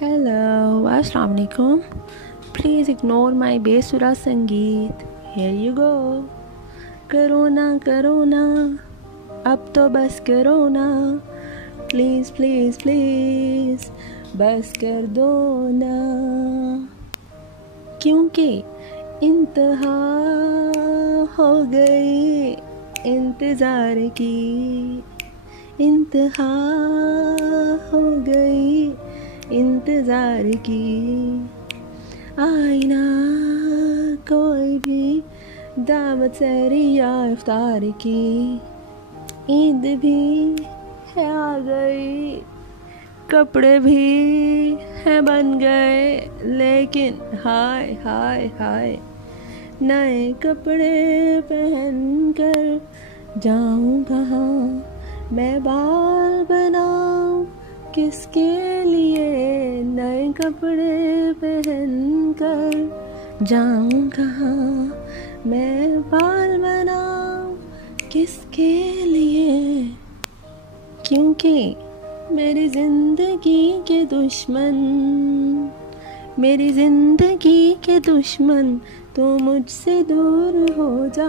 Hello, Assalamu alaikum. Please ignore my बेसुरा संगीत. Here you go. Corona corona, अब तो बस करोना. Please please please, बस कर दो ना. क्योंकि इंतहा हो गई इंतज़ार की. इंतहा हो गई इंतज़ार की. आईना कोई भी दावत सहरी या इफ्तार की. ईद भी है आ गई, कपड़े भी हैं बन गए, लेकिन हाय हाय हाय नए कपड़े पहन कर जाऊं कहाँ. मैं बाल बनाऊं किसके लिए, नए कपड़े पहन कर जाऊं कहाँ. मैं बाल बनाऊं किसके लिए, क्योंकि मेरी ज़िंदगी के दुश्मन, मेरी ज़िंदगी के दुश्मन तो मुझसे दूर हो जा.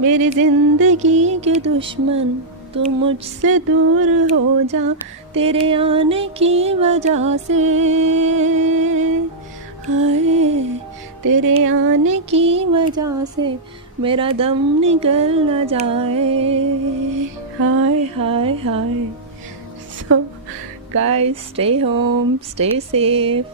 मेरी ज़िंदगी के दुश्मन तो मुझसे दूर हो जा. तेरे आने की वजह से, हाय तेरे आने की वजह से मेरा दम निकल न जाए. हाय हाय हाय. So guys, stay home, stay safe.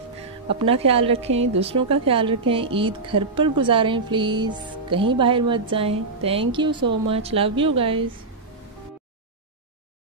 अपना ख्याल रखें, दूसरों का ख्याल रखें. ईद घर पर गुजारें प्लीज़, कहीं बाहर मत जाएं. Thank you so much. Love you guys.